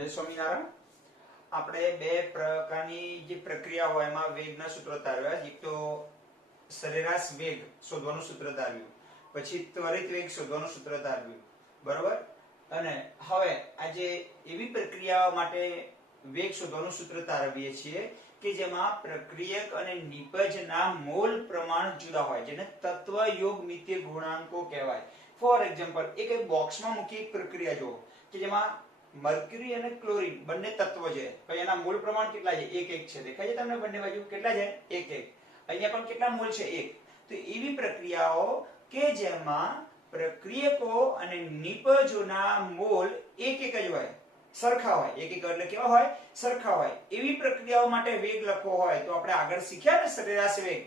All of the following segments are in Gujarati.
જય સ્વામિનારાયણ। આપણે બે પ્રકારની જે પ્રક્રિયા હોય એમાં વેગના સૂત્રો તારવ્યા। એક તો સરેરાશ વેગ શોધવાનું સૂત્ર તારવ્યું, પછી ત્વરિત વેગ શોધવાનું સૂત્ર તારવ્યું, બરોબર। અને હવે આજે એવી પ્રક્રિયાઓ માટે વેગ શોધવાનું સૂત્ર તારવીએ છીએ કે જેમાં પ્રક્રિયક અને નિપજના મોલ પ્રમાણ જુદા હોય, જેને તત્વયોગમિતીય ગુણાંકો કહેવાય। ફોર એક્ઝામ્પલ, એક બોક્સમાં મૂકી એક પ્રક્રિયા જુઓ કે જેમાં મર્ક્યુરી અને ક્લોરીન બંને તત્વ છે, તો એના મોલ પ્રમાણ કેટલા છે? 1:1 છે। દેખાય છે તમને બંને બાજુ કેટલા છે? 1:1। અહીંયા પણ કેટલા મોલ છે? 1। તો એવી પ્રક્રિયાઓ કે જેમાં પ્રક્રિયકો અને નિપજોના મોલ 1:1 જ હોય, સરખા હોય। 1:1 એટલે કેવા હોય? સરખા હોય। એવી પ્રક્રિયાઓ માટે વેગ લખવો હોય તો આપણે આગળ શીખ્યા ને સરેરાશ વેગ,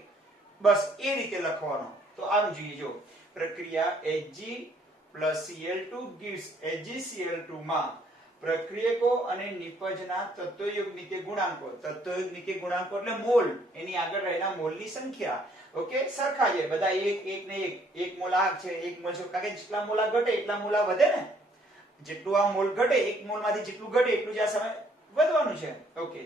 બસ એ રીતે લખવાનો। તો આમ જોઈએ, જો પ્રક્રિયા Hg+Cl2 gives HgCl2 માં પ્રક્રિયકો અને નિપજના તત્વયોગમિતીય ગુણાંકો, તત્વયોગમિતીય ગુણાંકો એટલે મોલ, એની આગળ રહેલા મોલની સંખ્યા ઓકે સરખા છે બધા, 1 ને 1 મોલ આ છે, 1 મોલ છે, કારણ કે જેટલા મોલ ઘટે એટલા મોલ વધે ને, જેટલું આ મોલ ઘટે 1 મોલમાંથી જેટલું ઘટે એટલું જ આ સમય વધવાનું છે। ઓકે,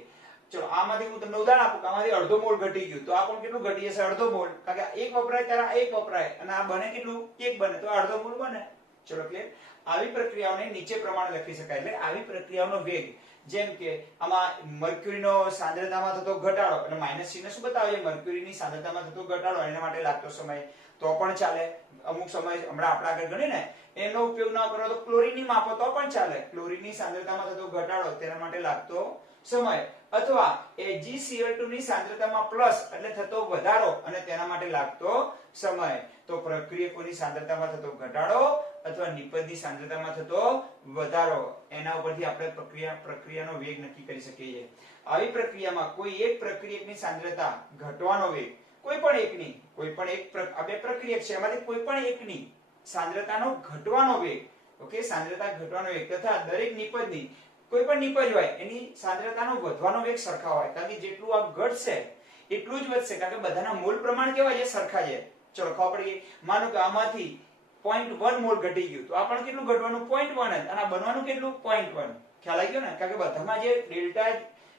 ચલો આમાંથી હું તમને ઉદાહરણ આપું કે આમાંથી અડધો મોલ ઘટી ગયું તો આ પણ કેટલું ઘટી જશે? અડધો મોલ, કારણ કે 1 વપરાય ત્યારે 1 વપરાય અને આ બને કેટલું? 1 બને તો અડધો મોલ બને। ચલો ક્લિયર। આવી પ્રક્રિયાઓને નીચે પ્રમાણે લખી શકાય, એટલે આવી પ્રક્રિયાઓનો વેગ, જેમ કે આમાં મર્ક્યુરીનો સાંદ્રતામાં થતો ઘટાડો, એટલે માઈનસ ચિહ્ન શું બતાવે છે? મર્ક્યુરીની સાંદ્રતામાં થતો ઘટાડો, એના માટે લાગતો સમય, તો પણ ચાલે। અમુક સમય હમણાં આપણે આગળ ગણી ને એનો ઉપયોગ ન કરો તો ક્લોરીનની માપો તો પણ ચાલે। ક્લોરીનની સાંદ્રતામાં થતો ઘટાડો, તેના માટે લાગતો સમય, અથવા HgCl2 ની સાંદ્રતામાં પ્લસ એટલે થતો વધારો અને તેના માટે લાગતો સમય। તો પ્રક્રિયકોની સાંદ્રતામાં થતો ઘટાડો અથવા નિપજની સાંદ્રતામાં થતો વધારો, એના ઉપરથી આપણે પ્રક્રિયાનો વેગ નક્કી કરી શકીએ છીએ। આવી પ્રક્રિયામાં કોઈ એક પ્રક્રિયકની સાંદ્રતા ઘટવાનો વેગ, કોઈ પણ એક આ બે પ્રક્રિયક છે એમાંથી કોઈ પણ એકની સાંદ્રતાનો ઘટવાનો વેગ, ઓકે, સાંદ્રતા ઘટવાનો વેગ તથા દરેક નિપજની, કોઈ પણ નિપજ હોય એની સાંદ્રતાનો વધવાનો વેગ સરખા હોય, કારણ કે જેટલું આ ઘટશે એટલું જ વધશે, કારણ કે બધાના મોલ પ્રમાણ કેવા છે? સરખા છે। ચલો ખબર પડી ગઈ। માનો કે આમાંથી 0.1 મોલ ઘટી ગયું તો આ પણ કેટલું ઘટવાનું? 0.1 જ, અને આ બનવાનું કેટલું? 0.1। ખ્યાલ આવી ગયો ને? કારણ કે બધામાં જે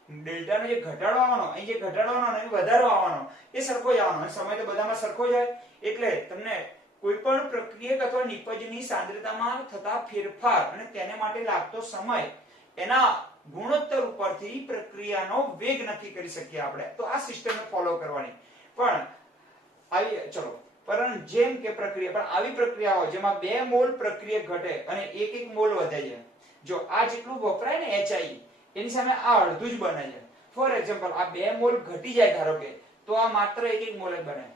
ડેલ્ટાનો જે ઘટાડો આવવાનો, અહીં જે ઘટાડો આવવાનો અને વધારો આવવાનો એ સરખો જ આવવાનો, સમય તો બધામાં સરખો જ હોય। એટલે તમને કોઈ પણ પ્રક્રિયક અથવા નિપજની સાંદ્રતામાં થતા ફેરફાર અને તેને માટે લાગતો સમય, એના ગુણોત્તર ઉપરથી પ્રક્રિયાનો વેગ નક્કી કરી શકીએ આપણે। તો આ સિસ્ટમને ફોલો કરવાની। પણ આવી ચલો પરંતુ જેમ કે પ્રક્રિયા, પણ આવી પ્રક્રિયાઓ જેમાં 2 મોલ પ્રક્રિયક ઘટે અને 1 મોલ વધે છે, જો આ જેટલું વપરાય ને HI એની સામે આ અડધું જ બને છે। ફોર એક્ઝામ્પલ, આ 2 મોલ ઘટી જાય ધારો કે, તો આ માત્ર 1 મોલ જ બને।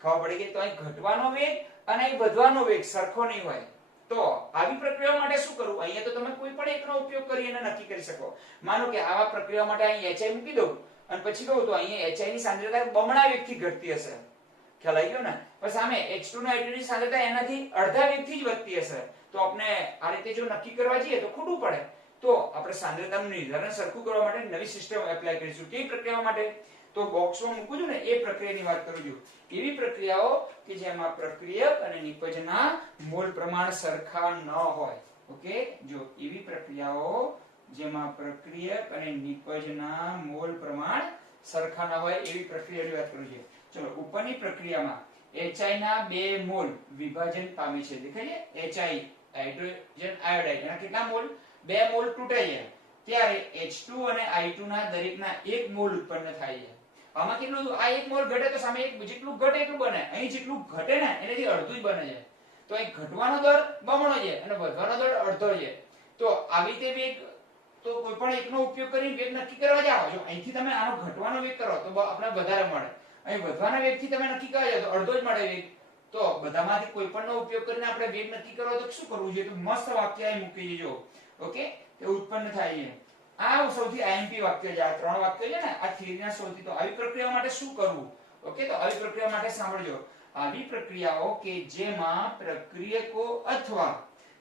ખબર પડી ગઈ? તો અહીં ઘટવાનો વેગ અને અહીં વધવાનો વેગ સરખો નહીં હોય। તો આવી પ્રક્રિયાઓ માટે શું કરવું? અહીંયા તો તમે કોઈ પણ એકનો ઉપયોગ કરીને નક્કી કરી શકો। માનો કે આવા પ્રક્રિયા માટે અહીં HI મૂકી દઉં અને પછી કહું તો અહીંયા HI ની સાંદ્રતા બમણા વેગથી ઘટતી હશે। ખ્યાલ આવી ગયો ને? પણ સામે H2 નો H2 ની સાંદ્રતા એનાથી અડધા વેગથી જ વધતી હશે, તો આપણે આ રીતે જો નક્કી કરવા જઈએ તો ખોટું પડે। તો આપણે સાંદ્રતાનું નિર્ધારણ સરખું કરવા માટે નવી સિસ્ટમ એપ્લાય કરીશું। કેવી પ્રક્રિયા માટે? તો બોક્સમાં મૂકું છું ને એ પ્રક્રિયાની વાત કરું છું। એવી પ્રક્રિયાઓ કે જેમાં પ્રક્રિયક અને નિપજના મોલ પ્રમાણ સરખા ન હોય, ઓકે, જો એવી પ્રક્રિયાઓ જેમાં પ્રક્રિયક અને નિપજના મોલ પ્રમાણ સરખા ન હોય એવી પ્રક્રિયાની વાત કરું છું। ચલો ઉપરની પ્રક્રિયામાં HI ના 2 મોલ વિભાજન પામે છે, દેખાય છે? HI હાઇડ્રોજન આયોડાઇડ, એના કેટલા મોલ? 2 મોલ તૂટે છે, ત્યારે H2 અને I2 ના દરેકના 1 મોલ ઉત્પન્ન થાય છે। આમાં કેટલું? આ 1 મોલ ઘટે તો સામે જેટલું ઘટે એટલું બને, અહીં જેટલું ઘટે ને એનાથી અડધું જ બને છે। તો અહીં ઘટવાનો દર બમણો છે અને વધવાનો દર અડધો છે। તો આવી રીતે વેગ, તો કોઈ પણ એકનો ઉપયોગ કરીને વેગ નક્કી કરવા જાઓ, જો અહીંથી તમે આનો ઘટવાનો વેગ કરો તો આપણે વધારે મળે, અહીં વધવાના વેગથી તમે નક્કી કરવા જાઓ તો અડધો જ મળે વેગ। તો બધામાંથી કોઈ પણનો ઉપયોગ કરીને આપણે વેગ નક્કી કરવા તો શું કરવું જોઈએ? તો મસ્ત વાક્ય અહીં મૂકી દેજો, ઓકે, તે ઉત્પન્ન થાય છે। આ સૌથી આઈએમપી વાક્ય છે, આ 3 વાક્ય છે ને આ થિયરીના સૌથી। તો આવી પ્રક્રિયા માટે શું કરવું? ઓકે, તો આવી પ્રક્રિયા માટે સાંભળજો। આવી પ્રક્રિયાઓ કે જેમાં પ્રક્રિયકો અથવા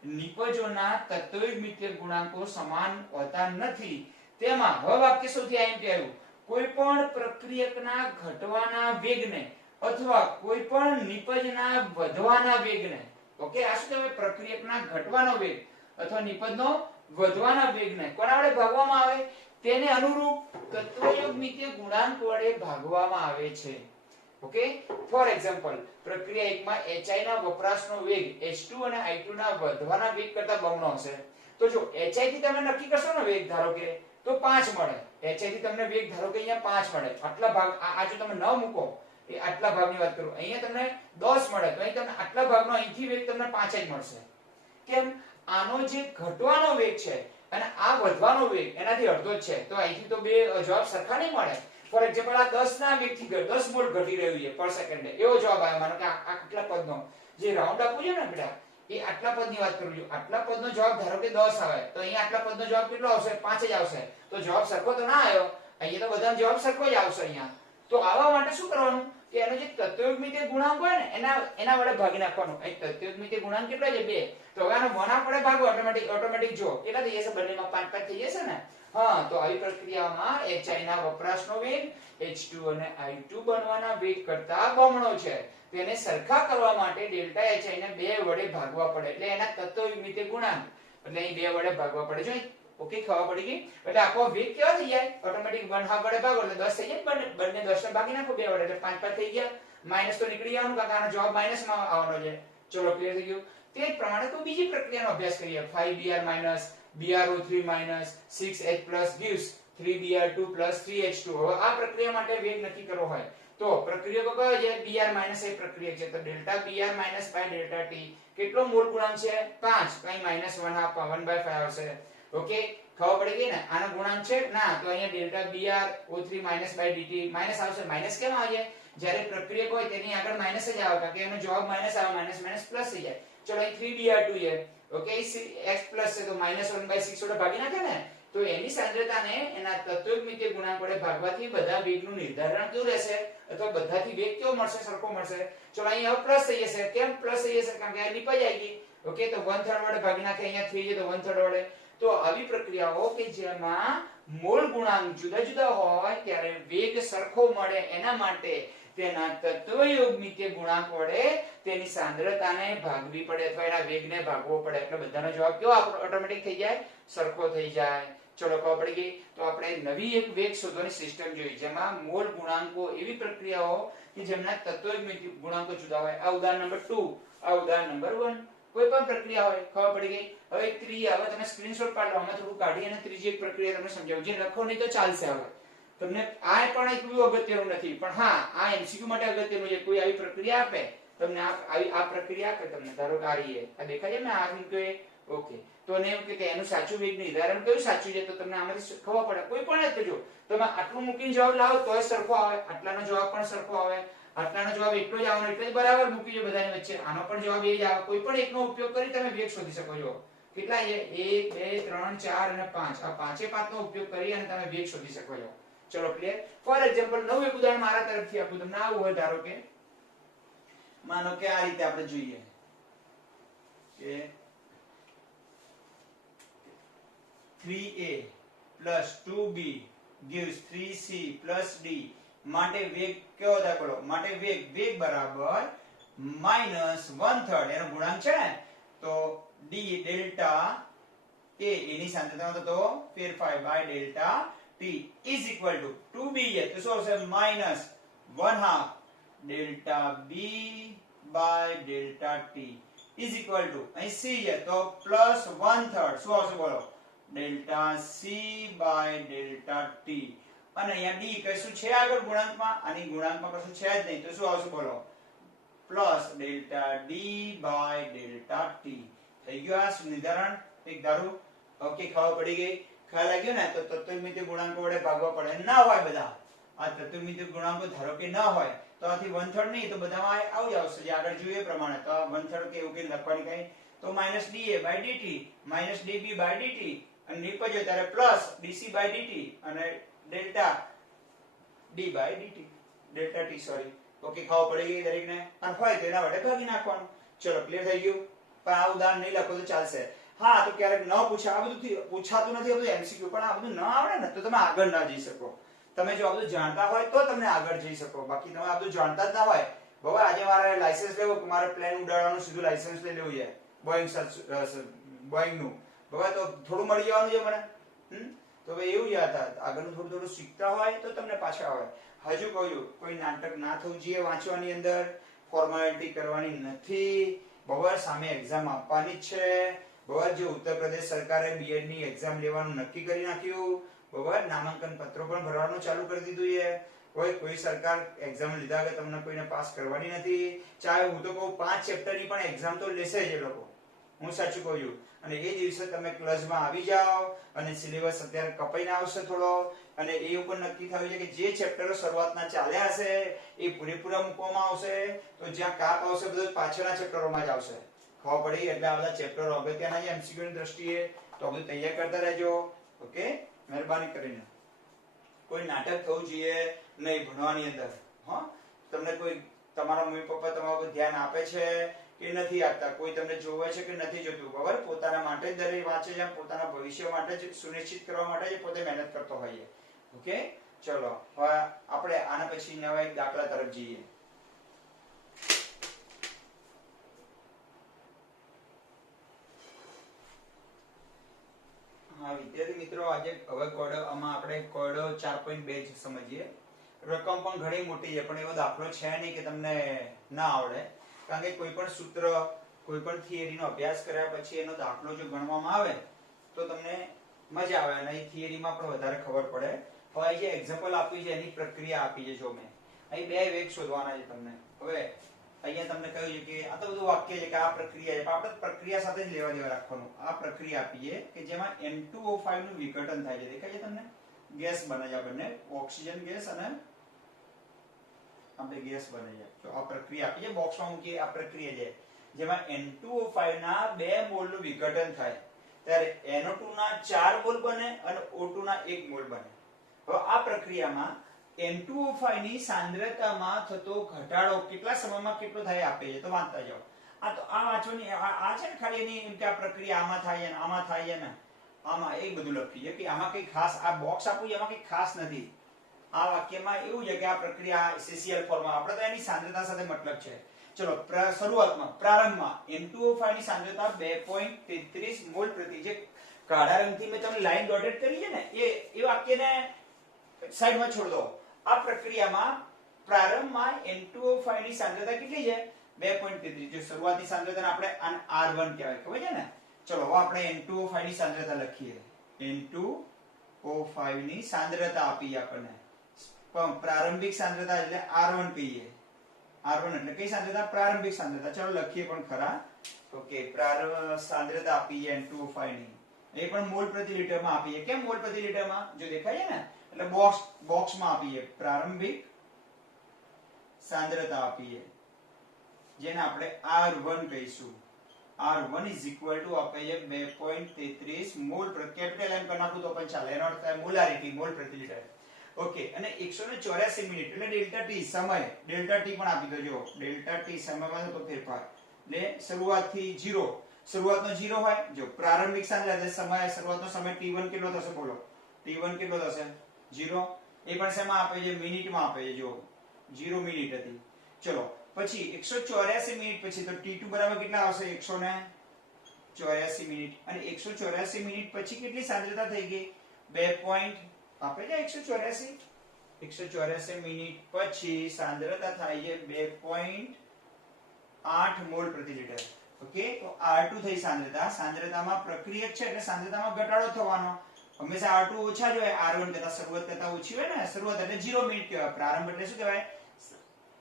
નિપજોના તત્વયોગમિતીય ગુણાંકો સમાન હોતા નથી, તેમાં હવે વાક્ય સૌથી આઈએમપી આવ્યું, કોઈ પણ પ્રક્રિયકના ઘટવાના વેગને અથવા કોઈ પણ નિપજના વધવાના વેગને, ઓકે, આ શું કહેવાય? પ્રક્રિયકના ઘટવાનો વેગ અથવા નિપજનો વધવાના વેગને કોના વડે ભાગવામાં આવે? તેને અનુરૂપ તત્વયુગ્મિતીય ગુણાંક વડે ભાગવામાં આવે છે. ઓકે, ફોર એક્ઝામ્પલ પ્રક્રિયા 1 માં HI ના વપરાશનો વેગ H2 અને I2 ના વધવાના વેગ કરતા બમણો હશે. તો જો HI થી તમે નક્કી કરશો ને વેગ ધારો કે તો 5 મળે. HI થી તમને વેગ ધારો કે અહીંયા 5 મળે. આટલા ભાગ આ જો તમે 9 મૂકો એ આટલા ભાગની વાત કરું, અહીંયા તમને 10 મળે તો અહીં તમને આટલા ભાગનો અહીંથી વેગ તમને 5 જ મળશે. કેમ? આનો જે ઘટવાનો વેગ છે અને આ વધવાનો વેગ એનાથી અડધો જ છે, તો અહીંથી તો બે જવાબ સરખા નહીં મળે. ફોર એક્ઝામ્પલ આ 10 ના વેગથી 10 મોલ ઘટી રહ્યું છે પર સેકન્ડે, એવો જવાબ આવે. માનો કે આ આટલા પદનો જે રાઉન્ડ આપું છે ને બેટા, એ આટલા પદની વાત કરું છું. આટલા પદનો જવાબ ધારો કે 10 આવે તો અહીંયા આટલા પદનો જવાબ કેટલો આવશે? 5 જ આવશે. તો જવાબ સરખો તો ના આવ્યો. અહીંયા તો બધાનો જવાબ સરખો જ આવશે અહીંયા. તો આવા માટે શું કરવાનું કે એનો જે તત્વયુગ્મિતીય ગુણાંક હોય ને એના વડે ભાગી નાખવાનો. અહીં તત્વયુગ્મિતીય ગુણાંક કેટલો છે? 2. તો હવે આનો 1 વડે ભાગો ઓટોમેટિક જો કેટલા થઈ જશે? બંનેમાં 5 5 થઈ જશે ને. હા, તો આવી પ્રક્રિયામાં HI ના વપરાશનો વેગ H2 અને I2 બનવાના વેગ કરતા બમણો છે. તેને સરખા કરવા માટે ડેલ્ટા HI ને 2 વડે ભાગવા પડે. એટલે એના તત્વયુગ્મિતીય ગુણાંક એટલે અહીં 2 વડે ભાગવા પડે. જો ઓકે, ખબર પડી ગઈ? એટલે આખો વેગ કેવો થઈ જાય? ઓટોમેટિક 1/2 વડે ભાગો એટલે 10 થઈ જાય. બંને 10 ને ભાગી નાખો 2 વડે એટલે 5 5 થઈ ગયા. માઈનસ તો નીકળી જવાનું કારણ કે આનો જવાબ માઈનસ માં આવવાનો છે. ચલો, ક્લિયર થઈ ગયું? તે જ પ્રમાણે તો બીજી પ્રક્રિયાનો અભ્યાસ કરીએ. 5Br BrO3 6H+ gives 3Br2 3H2. હવે આ પ્રક્રિયા માટે વેગ નક્કી કરવો હોય તો પ્રક્રિયકો કયો છે? Br- એ પ્રક્રિયા છે. તો delta Br- by delta T કેટલો મોલ ગુણાંક છે? 5. કઈ -1/2 1/5 આવશે. ઓકે, ખબર પડી ગઈ ને? આનો ગુણાંક છે ના, તો અહીંયા delta BrO3 by dt minus આવશે. માઈનસ કેમ આવે? જ્યારે પ્રક્રિયક હોય તેની આગળ માઈનસ જ આવે કારણ કે એનો જવાબ માઈનસ આવે. માઈનસ માઈનસ પ્લસ થઈ જાય. ચલો, અહીં 3Br2 છે. ઓકે, x+ છે તો -1/6 વડે ભાગી નાખે ને, તો એની સાંદ્રતાને એના તત્વયુગ્મિતીય ગુણાંક વડે ભાગવાથી બધા વેગનું નિર્ધારણ કેવું રહેશે? અથવા બધાથી વેગ કેવો મળશે? સરખો મળશે. ચલો, અહીં હવે પ્લસ થઈ જશે. કેમ પ્લસ થઈ જશે? કારણ કે આ નિપાઈ જાય ગઈ. ઓકે, તો 1/3 વડે ભાગી નાખે. અહીંયા 3 છે તો 1/3 વડે. તો આવી પ્રક્રિયાઓ કે જેમાં મોલ ગુણાંક જુદા જુદા હોય ત્યારે વેગ સરખો મળે એના માટે તેના તત્વયુગ્મિતીય ગુણાંક વડે તેની સાંદ્રતાને ભાગવી પડે અથવા એના વેગને ભાગવો પડે. એટલે બધાનો જવાબ કેવો ઓટોમેટિક થઈ જાય? સરખો થઈ જાય. ચલો, ખબર પડી ગઈ? તો આપણે નવી એક વેગ શોધવાની સિસ્ટમ જોઈ જેમાં મોલ ગુણાંકો એવી પ્રક્રિયાઓ કે જેમના તત્વયુગ્મિતીય ગુણાંકો જુદા હોય. આ ઉદાહરણ નંબર 2, આ ઉદાહરણ નંબર 1. કોઈ પણ પ્રક્રિયા હોય. ખબર પડી ગઈ? હવે હવે તમે સ્ક્રીનશોટ પાડી લો. આમાં થોડું કાઢી અને ત્રીજી એક પ્રક્રિયા તમને સમજાવું. જે લખો નહીં તો ચાલશે. હવે તમને આ પણ એટલું અગત્યનું નથી, પણ હા આ MCQ માટે અગત્યનું છે. કોઈ આવી પ્રક્રિયા આપે તમને, આ પ્રક્રિયા આપે તમને, ધારો કે આ દેખાય છે ને આ મૂક્યો. ઓકે, તો એને એમ કે એનું સાચું વેગ નિર્ધારણ કયું સાચું છે તો તમને આમાંથી ખબર પડે. કોઈ પણ એક જો તમે આટલું મૂકીને જવાબ લાવો તોય સરખો આવે, આટલાનો જવાબ પણ સરખો આવે, આટલાનો જવાબ એટલો જ આવવાનો એટલે જ બરાબર મૂકી દો બધાની વચ્ચે. આનો પણ જવાબ એ જ આવે. કોઈ પણ એકનો ઉપયોગ કરી તમે વેગ શોધી શકો છો. કેટલા છે? 1 2 3 4 અને 5. આ પાંચે પાંચનો ઉપયોગ કરી અને તમે વેગ શોધી શકો છો. ચલો, ક્લિયર? ફોર એક્ઝામ્પલ નવું એક ઉદાહરણ મારા તરફથી આપું. તમને આવું હોય ધારો કે માનો કે આ રીતે આપણે જોઈએ કે 3a plus 2b gives 3c plus d માટે વેગ કેવો થાય બોલો? માટે વેગ બરાબર -1/3 એનો ગુણાંક છે ને, તો d ડેલ્ટા a એની સાંદ્રતામાં તો ફેરફાર by delta t is equal to 2b છે તો શું આવશે? -1/2 delta b by delta t is equal to અહીં c છે તો +1/3 શું આવશે બોલો? Delta c by delta t. અને અહીંયા d કશું છે આગળ ગુણાંકમાં? આની ગુણાંકમાં કશું છે જ નહીં તો શું આવશે બોલો? Plus delta d by delta t. થઈ ગયું આ નિર્ધારણ એક ધારું. ઓકે, ખબર પડી ગઈ? ખ્યાલ આવ્યો ને? તો તત્વયુગ્મિતીય ગુણાંકો વડે ભાગવા પડે. ના હોય બધા આ તત્વયુગ્મિતીય ગુણાંકો ધારો કે ન હોય તો આથી 1/3 નહીં તો બધામાં આવી આવશે જે આગળ જોઈએ પ્રમાણે. તો 1/3 કે એવું કે લખવાની કઈ તો -da by dt -db by dt અને નીપજ્યો ત્યારે પ્લસ dc બાય dt અને delta d by dt delta t sorry. Okay, ખબર પડી ગઈ દરેકને? અને હોય તો એના વડે ભાગી નાખવાનું. ચલો, ક્લિયર થઈ ગયું? પણ આ ઉદાહરણ નહીં લખો તો ચાલશે. હા, તો ક્યારેક ન પૂછે, આ બધું પૂછાતું નથી, આ બધું MCQ, પણ આ બધું ન આવડે ને તો તમે આગળ ના જઈ શકો. તમે જો આ બધું જાણતા હોય તો તમને આગળ જઈ શકો. બાકી તમે આ બધું જાણતા જ ના હોય. બાબા આજે મારે લાયસન્સ લેવું, મારે પ્લેન ઉડાડવાનું સીધું લાયસન્સ લઈ લેવું છે બોઈંગ નું, બરાબર, તો થોડું મળી જવાનું છે મને. તો હવે એવું યાદ આગળનું થોડું થોડું શીખતા હોય તો તમને પાછા આવે. હજુ કહ્યું કોઈ નાટક ના થવું જોઈએ વાંચવાની અંદર, ફોર્માલિટી કરવાની નથી. બરાબર, સામે એક્ઝામ આપવાની જ છે. બરાબર, જે ઉત્તર પ્રદેશ સરકારે બીએડ ની એક્ઝામ લેવાનું નક્કી કરી નાખ્યું. બરાબર, નામાંકન પત્રો પણ ભરવાનું ચાલુ કરી દીધું છે. કોઈ સરકાર એક્ઝામ લીધા કે તમને કોઈને પાસ કરવાની નથી. ચાહે હું તો કહું 5 ચેપ્ટરની પણ એક્ઝામ તો લેશે જ એ લોકો, હું સાચું કહું છું. અને એ દિવસે તમે ક્લાસમાં આવી જાઓ અને સિલેબસ અત્યારે કપાઈને આવશે થોડો, અને એ ઉપર નક્કી થયું છે કે જે ચેપ્ટરો શરૂઆતના ચાલ્યા હશે એ પૂરેપૂરા મૂકવામાં આવશે. તો જ્યાં કાપ આવશે બધું પાછળના ચેપ્ટરોમાં જ આવશે. ખબર પડી? એટલે આ બધા ચેપ્ટરો અગત્યના છે એમસીક્યુ ની દ્રષ્ટિએ, તો બધું તૈયાર કરતા રહેજો. ઓકે, મહેરબાની કરીને. કોઈ નાટક થવું જોઈએ નહીં ભણવાની અંદર. હા, તમને કોઈ તમારા મમ્મી પપ્પા તમારા પર ધ્યાન આપે છે કે નથી આપતા, કોઈ તમને જોવે છે કે નથી જોતું, બરાબર, પોતાના માટે જ દરેક વાંચે છે, પોતાના ભવિષ્ય માટે જ સુનિશ્ચિત કરવા માટે જ પોતે મહેનત કરતો હોઈએ. ઓકે, ચલો હવે આપણે આના પછી નવા એક દાખલા તરફ જઈએ. હા વિદ્યાર્થી મિત્રો, આજે હવે કોડો આમાં આપણે કોડો 4.2 જ સમજીએ. રકમ પણ ઘણી મોટી છે, પણ એવો દાખલો છે નહીં કે તમને ના આવડે. કારણ કે કોઈ પણ સૂત્ર, કોઈ પણ થિયરીનો અભ્યાસ કર્યા પછી એનો દાખલો જો ગણવામાં આવે તો તમને મજા આવે અને એ થિયરીમાં પણ વધારે ખબર પડે. હવે જે એક્ઝામ્પલ આપ્યું છે એની પ્રક્રિયા આપી છે. જો મેં અહીં બે વેગ શોધવાના છે તમને. હવે અહીંયા તમને કહ્યું છે કે આ તો બધું વાક્ય છે કે આ પ્રક્રિયા છે, આપણે પ્રક્રિયા સાથે જ લેવા દેવા રાખવાનું. આ પ્રક્રિયા આપી છે કે જેમાં N2O5 નું વિઘટન થાય છે. દેખાય છે તમને? ગેસ બને છે, બંને ઓક્સિજન ગેસ અને આપણે ગેસ બને છે. તો આ પ્રક્રિયા આપી છે, બોક્સમાં મૂકીએ. આ પ્રક્રિયા છે જેમાં N2O5 ના 2 મોલ નું વિઘટન થાય ત્યારે NO2 ના 4 મોલ બને અને O2 ના 1 મોલ બને. હવે આ પ્રક્રિયામાં N2O5 ની સાંદ્રતામાં થતો ઘટાડો કેટલા સમયમાં કેટલો થાય આપે છે. તો વાંચતા જાઓ. આ તો આ વાંચવાની આ છે ને ખાલી એની એમ કે આ પ્રક્રિયા આમાં થાય છે ને આમાં થાય છે ને આમાં, એ બધું લખ્યું છે કે આમાં કઈ ખાસ આ બોક્સ આપ્યું છે એમાં કઈ ખાસ નથી. આ વાક્યમાં એવું છે કે આ પ્રક્રિયા CCl ફોર્મમાં આપણે તો એની સાંદ્રતા સાથે મતલબ છે. ચલો શરૂઆતમાં પ્રારંભમાં N2O5 ની સાંદ્રતા 2.33 મોલ પ્રતિ, જે કાળા રંગથી મેં તમને લાઈન ડોટેડ કરી છે ને એ વાક્યને સાઈડમાં છોડ દો. આ પ્રક્રિયામાં પ્રારંભમાં N2O5 ની સાંદ્રતા કેટલી છે? 2.33. જો શરૂઆતની સાંદ્રતાને આપણે R1 કહેવાય, ખબર છે ને? ચલો હવે આપણે N2O5 ની સાંદ્રતા લખીએ. N2O5 ની સાંદ્રતા આપી આપણને. પ્રારંભિક સાંદ્રતા એટલે R1 કહીએ. R1 એટલે કઈ સાંદ્રતા? પ્રારંભિક સાંદ્રતા. ચલો લખીએ પણ ખરા. ઓકે, સાંદ્રતા આપી છે N2O5 ની. એ પણ મોલ પ્રતિ લિટરમાં આપી છે. કેમ મોલ પ્રતિ લિટરમાં? જો દેખાય છે ને, એટલે બોક્સમાં આપી છે. પ્રારંભિક સાંદ્રતા આપી છે જેને આપણે R1 કહીશું. R1 is equal to આપે છે 2.33 મોલ પ્રતિ, કેપિટલ M કરી નાખું તો પણ ચાલે. એનો અર્થ થાય મોલારિટી, મોલ પ્રતિ લિટર. ઓકે, અને 184 મિનિટ એટલે ડેલ્ટા ટી સમય, ડેલ્ટા ટી પણ આપી દો. જો ડેલ્ટા ટી સમયમાં થતો ફેરફાર એટલે શરૂઆતથી 0, શરૂઆતનો 0 હોય. જો પ્રારંભિક સાંદ્રતા સમય, શરૂઆતનો સમય T1 કેટલો થશે? બોલો T1 કેટલો થશે? 0. એ પણ શેમાં આપે છે? મિનિટમાં આપે છે. જો 0 મિનિટ હતી. ચલો પછી 184 મિનિટ પછી તો T2 બરાબર કેટલા આવશે? 184 મિનિટ. અને 184 મિનિટ પછી કેટલી સાંદ્રતા થઈ ગઈ? 2. આપે છે 184 મિનિટ પછી સાંદ્રતા થાય છે 2.8 મોલ પ્રતિ લિટર. ઓકે, તો R2 થઈ સાંદ્રતા. સાંદ્રતામાં પ્રક્રિયક છે એટલે સાંદ્રતામાં ઘટાડો થવાનો. હંમેશા R2 ઓછા જ હોય R1 કરતા, શરૂઆત કરતા ઓછી હોય ને. શરૂઆત એટલે 0 મિનિટ કહેવાય. પ્રારંભ એટલે શું કહેવાય?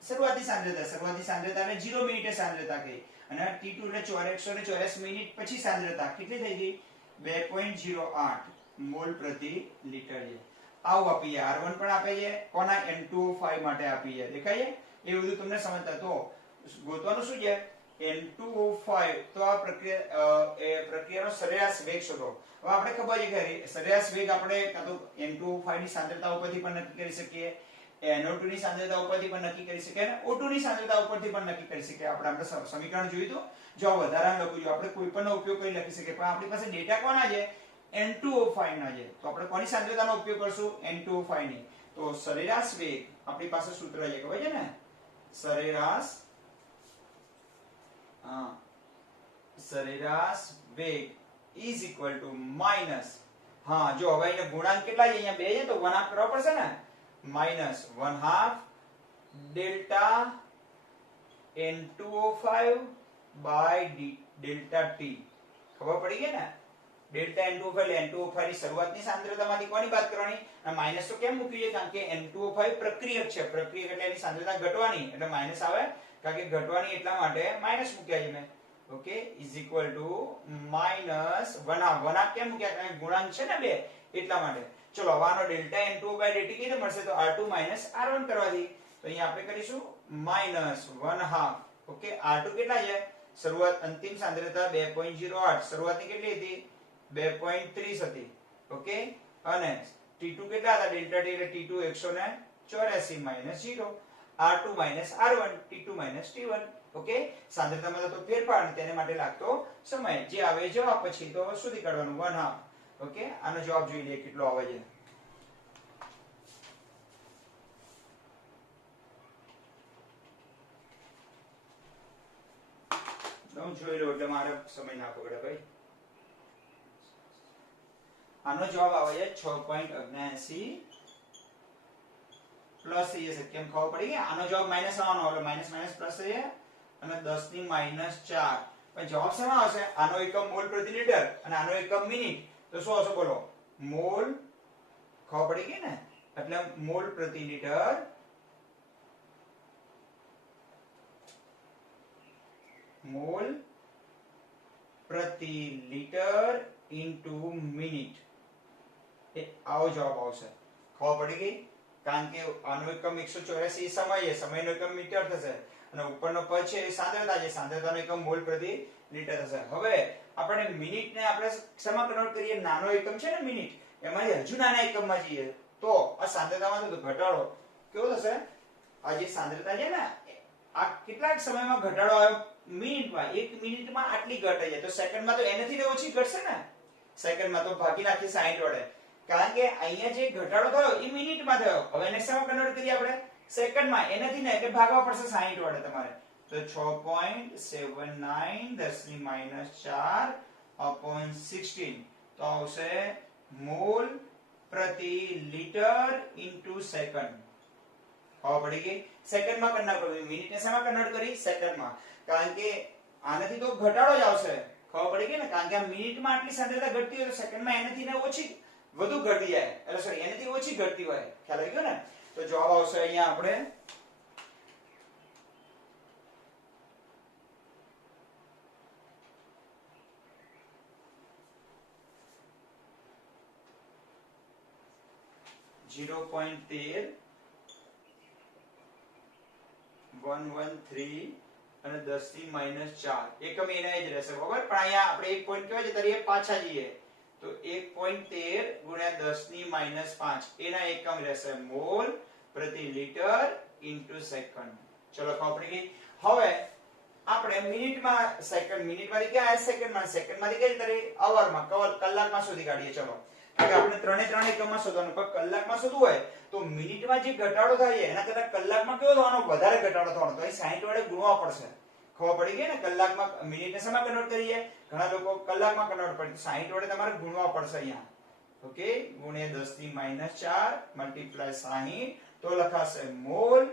શરૂઆતી સાંદ્રતા. શરૂઆતી સાંદ્રતા એટલે 0 મિનિટે સાંદ્રતા કહી. અને T2 એટલે 184 મિનિટ પછી સાંદ્રતા કેટલી થઈ ગઈ? 2.08 મોલ પ્રતિ લિટર છે. આવું આપી છે. R1 પણ આપે છે. કોના? N2O5 માટે આપી છે. દેખાય છે? એ બધું તમને સમજતા. તો ગોતવાનું શું છે? N2O5. તો આ પ્રક્રિયાનો સરેરાશ વેગ શોધો. હવે આપણે ખબર છે કે સરેરાશ વેગ આપણે કાં તો N2O5 ની સાંદ્રતા ઉપરથી પણ નક્કી કરી શકીએ, NO2 ની સાંદ્રતા ઉપરથી પણ નક્કી કરી શકીએ અને O2 ની સાંદ્રતા ઉપરથી પણ નક્કી કરી શકીએ. આપણે સમીકરણ જોયું તો જો વધારાનું લખ્યું છે, આપણે કોઈ પણનો ઉપયોગ કરી લખી શકીએ, પણ આપણી પાસે ડેટા કોના છે? N2O5 ના છે. તો આપણે કોની સાંદ્રતાનો ઉપયોગ કરશું? N2O5 ની. તો સરેરાશ વેગ આપણી પાસે સૂત્ર છે, ખબર છે ને? સરેરાશ વેગ ઇઝ ઇક્વલ ટુ માઇનસ, હા જો હવે એને ગુણાંક કેટલા છે અહીંયા 2 છે તો 1/2 કરવા પડશે ને, minus 1/2 delta N2O5 by delta T. ખબર પડી ગઈ ને? ડેલ્ટા N2O5 એટલે N2O5 ની શરૂઆતની સાંદ્રતામાંથી કોની બાદ કરવાની? આ માઈનસ તો કેમ મૂક્યું છે? કારણ કે N2O5 પ્રક્રિયક છે, પ્રક્રિયક એટલે એની સાંદ્રતા ઘટવાની એટલે માઈનસ આવે, કારણ કે ઘટવાની એટલા માટે માઈનસ મૂક્યા છે મેં. Okay, is equal to minus 1/2 કેમ મૂક્યા? કારણ કે ગુણાંક છે ને 2 એટલા માટે. ચલો હવે આનો ડેલ્ટા N2O બાય dt કઈ રીતે મળશે? તો R2 R1 કરવાથી. તો અહીંયા આપણે કરીશું માઈનસ 1/2. ઓકે, R2 કેટલા છે? શરૂઆત અંતિમ સાંદ્રતા 2.08, શરૂઆતની કેટલી હતી? 2.30 હતી. ઓકે, અને T2 કેટલા હતા? ડેલ્ટા T એટલે T2 184 minus 0, R2 R1, T2 T1. Okay, સાંદ્રતામાં તો ફેરફાર તેને માટે લાગતો સમય જે આવે જવાબ પછી તો શોધી કાઢવાનું 1/2. ઓકે, આનો જવાબ જોઈ લઈએ કેટલો આવે છે. હું જોઈ લઉં એટલે મારે સમય ના પકડે ભાઈ. આનો જવાબ આવે છે 6.79 પ્લસ થઈ જશે. કેમ ખબર પડી ગઈ? આનો જવાબ માઈનસ આવવાનો એટલે માઈનસ માઈનસ પ્લસ થઈ જાય અને 10 ની -4. પણ જવાબ શેમાં આવશે? આનો એકમ મોલ પ્રતિ લિટર અને આનો એકમ મિનિટ. તો શું આવશે બોલો? મોલ. ખબર પડી ગઈ ને? એટલે મોલ પ્રતિ લિટર મોલ પ્રતિ લિટર ઇન્ટુ મિનિટ. એ આવો જવાબ આવશે. ખબર પડી ગઈ? કારણ કે આનો એકમ 184 સમય છે, સમયનો એકમ મીટર થશે અને ઉપરનો પદ છે એ સાંદ્રતા છે, સાંદ્રતાનો એકમ મોલ પ્રતિ લિટર થશે. હવે આપણે મિનિટને આપણે શેમાં કન્વર્ટ કરીએ? નાનો એકમ છે ને મિનિટ, એમાંથી હજુ નાના એકમમાં જઈએ તો આ સાંદ્રતામાં તો ઘટાડો કેવો થશે? આ જે સાંદ્રતા છે ને આ કેટલાક સમયમાં ઘટાડો આવ્યો મિનિટમાં. 1 મિનિટમાં આટલી ઘટે છે તો સેકન્ડમાં તો એનાથી ઓછી ઘટશે ને. સેકન્ડમાં તો ભાગી નાખી 60 વડે, કારણ કે અહીંયા જે ઘટાડો થયો એ મિનિટમાં થયો. હવે એને શેમાં કન્વર્ટ કરીએ આપણે? સેકન્ડમાં. એનાથી ને એટલે ભાગવા પડશે 60 વડે તમારે. તો 6.79 10 ની -4 upon 16 તો આવશે મોલ પ્રતિ લિટર ઇન્ટુ સેકન્ડ. ખબર પડી ગઈ? સેકન્ડમાં કન્વર્ટ કરવી. મિનિટને શેમાં કન્વર્ટ કરી? સેકન્ડમાં. કારણ કે આનાથી તો ઘટાડો જ આવશે. ખબર પડી ગઈ ને? કારણ કે આ મિનિટમાં આટલી સાંદ્રતા ઘટતી હોય તો સેકન્ડમાં એનાથી ને ઓછી વધુ ઘટી જાય, એટલે સોરી એનાથી ઓછી ઘટતી હોય. ખ્યાલ આવી ગયો ને? તો જવાબ આવશે અહીંયા આપણે 0.13 113 અને 10 ની -4 એકમ એના જ રહેશે. બરાબર? પણ અહીંયા આપણે એક પોઈન્ટ કહેવાય છે ત્યારે પાછા જઈએ તો 1.13 ગુણ્યા 10 ની -5 એના એકમ રહેશે મોલ પ્રતિ લિટર ઇન્ટુ સેકન્ડ. ચલો ખબર પડી ગઈ? હવે આપણે મિનિટમાં સેકન્ડ, મિનિટમાંથી ક્યાં આવે? સેકન્ડમાં. સેકન્ડમાંથી કઈ રીતે? અવરમાં, કલાકમાં શોધી કાઢીએ. ચલો આપણે ત્રણે એકમમાં શોધવાનું, પણ કલાકમાં શોધવું હોય તો મિનિટમાં જે ઘટાડો થાય છે એના કરતા કલાકમાં કેવો થવાનો? વધારે ઘટાડો થવાનો. તો અહીં 60 વડે ગુણવા પડશે. ખબર પડી ગઈ ને? કલાકમાં મિનિટને શેમાં કન્વર્ટ કરીએ? ઘણા લોકો કલાકમાં કન્વર્ટ કરે તો 60 વડે તમારે ગુણવા પડશે અહીંયા. ઓકે, ગુણ્યા 10 ની -4 મલ્ટીપ્લાય 60 તો લખાશે મોલ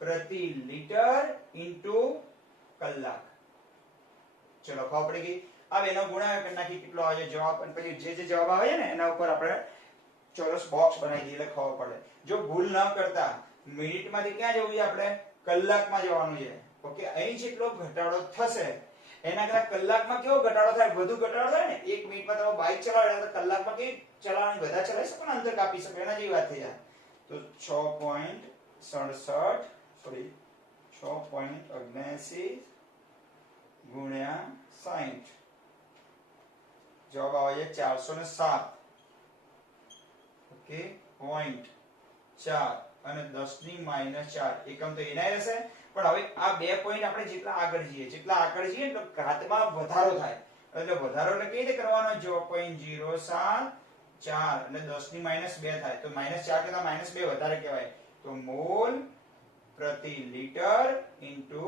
પ્રતિ લિટર ઇન્ટુ કલાક. ચલો ખબર પડી ગઈ? હવે એનો ગુણાકાર કરી નાખી કેટલો આવે છે જવાબ, અને પછી જે જવાબ આવે છે ને એના ઉપર આપણે ચોરસ બોક્સ બનાવી દઈએ એટલે ખબર પડે. જો ભૂલ ન કરતા મિનિટમાંથી ક્યાં જવું છે? આપણે કલાકમાં જવાનું છે. ઓકે, અહીં જેટલો ઘટાડો થશે એના કરતા કલાકમાં કેવો ઘટાડો થાય? વધુ ઘટાડો થાય ને. 1 મિનિટમાં તમે બાઇક ચલાવો તો કલાકમાં કેવી ચલાવવાની? બધા ચલાવી શકો ને, અંતર કાપી શકો, એના જેવી વાત થઈ જાય. તો 6.79 ગુણ્યા 60 જવાબ આવે છે 407. ઓકે, 0.4 અને 10 ની -4 એકમ તો એના રહેશે. પણ હવે આ બે પોઈન્ટ આપણે જેટલા આગળ જઈએ તો ઘાતમાં વધારો થાય. એટલે વધારો એટલે કઈ રીતે કરવાનો? 0.074 અને 10 ની -2 થાય તો -4 કરતા -2 વધારે કહેવાય. તો મોલ પ્રતિ લિટર ઇન્ટુ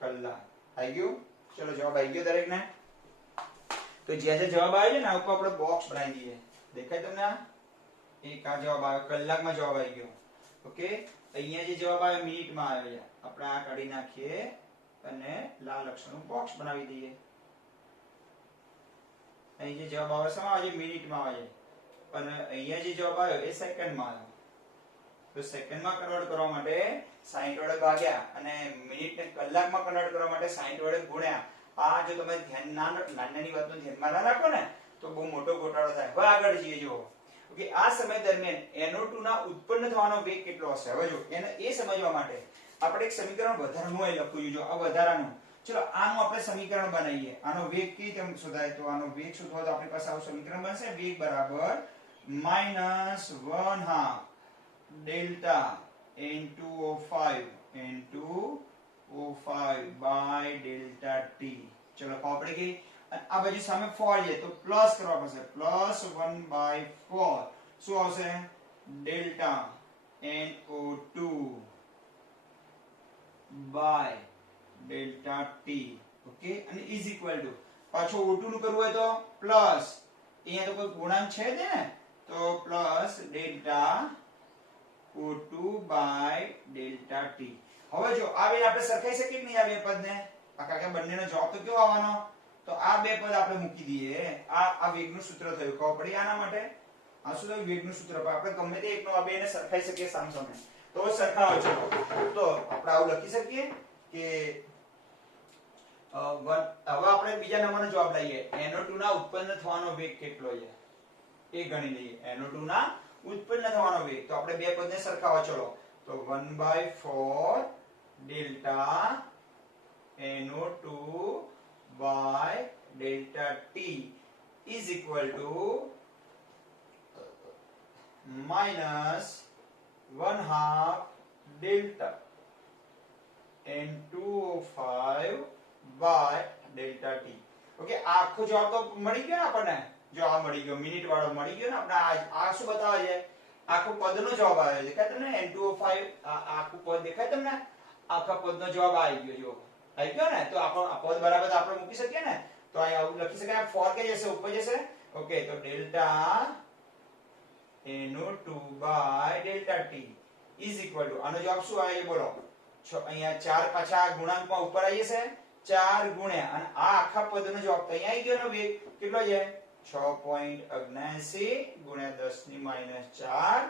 કલાક. આવી ગયું? ચલો જવાબ આવી ગયો દરેકને? તો જે જવાબ આવે છે ને આ ઉપર આપણે બોક્સ બનાવી દઈએ. દેખાય તમને? આ એક આ જવાબ આવ્યો, કલાકમાં જવાબ આવી ગયો. ઓકે, અહીંયા જે જવાબ આવ્યો મિનિટમાં આવ્યો છે. આપણે આ કાઢી નાખીએ અને લાલ અક્ષરનું બોક્સ બનાવી દઈએ. અહીં જે જવાબ આવે છે આ મિનિટમાં આવે છે અને અહીંયા જે જવાબ આવ્યો એ સેકન્ડમાં આવ્યો. તો સેકન્ડમાં કન્વર્ટ કરવા માટે 60 વડે ભાગ્યા અને મિનિટને કલાકમાં કન્વર્ટ કરવા માટે 60 વડે ગુણ્યા. આ જો તમે ધ્યાન નાની વાતનું ધ્યાનમાં ના રાખો ને તો બહુ મોટો ગોટાળો થાય. હવે આગળ જઈએ જો. ઓકે, આ સમય દરમિયાન NO2 ના ઉત્પન્ન થવાનો વેગ કેટલો હશે? હવે જો એને એ સમજવા માટે આપણે એક સમીકરણ વધારાનું અહીં લખ્યું જો. આ વધારાનું, ચલો આનું આપણે સમીકરણ બનાવીએ. આનો વેગ કેવી રીતે શોધાય? તો આનો વેગ શોધવા તો આપણી પાસે આવું સમીકરણ બનશે. વેગ બરાબર -1/2 delta n2O5 by delta t. ચલો ખબર પડી ગઈ. આ બાજુ સામે 4 છે તો પ્લસ કરવા પડશે. +1/4 શું આવશે? Delta NO2 by delta t. Okay, અને ઇઝ ઇક્વલ ટુ પાછો O2 નું કરવું હોય તો પ્લસ, અહીંયા તો કોઈ ગુણાંક છે જ ને, તો plus delta O2 by delta t. હવે જો આ બે આપણે સરખાઈ શકીએ કે નહીં આ બે પદને? આ કાકા બંનેનો જવાબ તો કેવો આવવાનો? તો આ બે પદ આપણે મૂકી દઈએ. આ વેગનું સૂત્ર થયું. ખબર પડી આના માટે? આ શું થયું? વેગનું સૂત્ર. આપણે ગમે તે એકનો આ બેને સરખાઈ શકીએ સામસામે. તો સરખાવો છો તો આપણે આવું લખી શકીએ કે હવે આપણે બીજા નંબરનો જવાબ લઈએ. NO2 ના ઉત્પન્ન થવાનો વેગ કેટલો છે એ ગણી લઈએ. NO2 ના ઉત્પન્ન થવાનો વેગ તો આપણે બે પદને સરખાવા. ચલો તો 1/4 delta NO2 by delta t is equal to -1/2 delta n2O5 by delta t. Okay, આખો જવાબ તો મળી ગયો ને આપણને. જો આ મળી ગયો, મિનિટ વાળો મળી ગયો ને આપણે. આ શું બતાવે છે? આખો પદનો જવાબ આવે. દેખાય તમને n2O5 આખું પદ દેખાય તમને? આખા પદનો જવાબ આવી ગયો. જો આવી ગયો ને, તો આપણો પદ બરાબર આપણે મૂકી શકીએ ને. તો અહીં આવું લખી શકાય. 4 કે જશે ઉપર જશે. ઓકે, તો delta NO2 by delta t is equal to આનો જવાબ શું આવે છે બોલો? અહીંયા 4 પાછા ગુણાંકમાં ઉપર આવી જશે. 4 ગુણ્યા અને આ આખા પદનો જવાબ તો અહીંયા આવી ગયો ને. વેગ કેટલો છે? 6.79 ગુણ્યા 10⁻⁴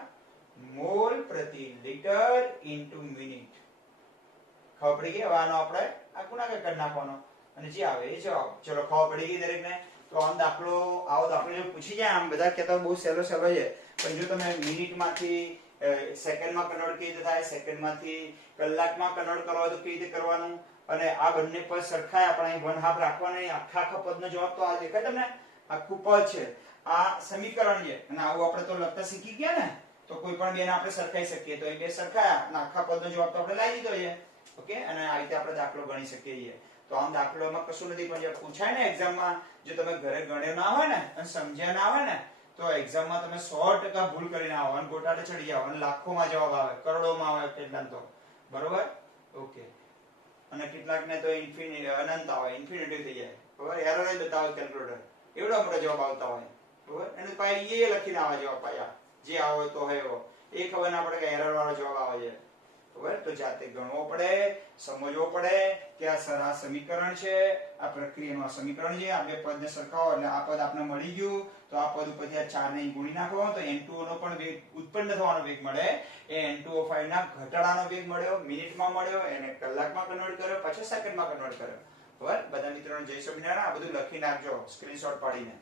મોલ પ્રતિ લિટર ઇન્ટુ મિનિટ. ખબર પડી ગઈ? હવે આનો આપણે આ ગુણાકાર કરી નાખવાનો અને જે આવે એ જવાબ. ચલો ખબર પડી ગઈ દરેકને? તો આવો દાખલો જો પૂછી જાય, આમ બધા કહેતા બહુ સહેલો છે, પણ જો તમે મિનિટમાંથી સેકન્ડમાં કન્વર્ટ કેવી રીતે થાય, સેકન્ડમાંથી કલાકમાં કન્વર્ટ કરવા હોય તો કેવી રીતે કરવાનું, અને આ બંને પદ સરખાય આપણે 1/2 રાખવાના. આખા પદનો જવાબ તો આ દેખાય તમને? આખું પદ છે, આ સમીકરણ છે, અને આવું આપણે તો લખતા શીખી ગયા ને. તો કોઈ પણ બેને આપણે સરખાઈ શકીએ. તો એ બે સરખાયા અને આખા પદનો જવાબ તો આપણે લાવી દીધો છે. ઓકે, અને આ રીતે આપણે દાખલો ગણી શકીએ છીએ. તો આમ દાખલોમાં કશું નથી, પણ જે પૂછાય ને એક્ઝામમાં, જો તમે ઘરે ગણ્યો ના હોય ને અને સમજ્યા ના હોય ને તો એક્ઝામમાં તમે 100% ભૂલ કરીને આવો અને ગોટાળે ચડી જાવ અને લાખોમાં જવાબ આવે, કરોડોમાં આવે કેટલાક તો. બરોબર? ઓકે, અને કેટલાકને તો અનંત આવે, ઇન્ફિનિટી થઈ જાય. બરોબર? એરર જ બતાવે કેલ્ક્યુલેટર. એવડો મોટો જવાબ આવતા હોય. બરોબર? અને પાછી એ લખીને આવે જવાબ પાછા જે આવો તો હોય એવો. એ ખબર ના પડે કે એરર વાળો જવાબ આવે છે. બરાબર? તો જાતે ગણવો પડે, સમજવો પડે કે આ સમીકરણ છે, આ પ્રક્રિયાનું આ સમીકરણ છે. આ બે પદને સરખાવો એટલે આ પદ આપણે મળી ગયું. તો આ પદ ઉપરથી આ 4 ને ગુણી નાખો તો N2O નો પણ વેગ ઉત્પન્ન થવાનો વેગ મળે. એ N2O5 ના ઘટાડાનો વેગ મળ્યો, મિનિટમાં મળ્યો, એને કલાકમાં કન્વર્ટ કર્યો, પછી સેકન્ડમાં કન્વર્ટ કર્યો. બરાબર? બધા મિત્રોને જય સ્વામિનારાયણ. આ બધું લખી નાખજો સ્ક્રીનશોટ પાડીને.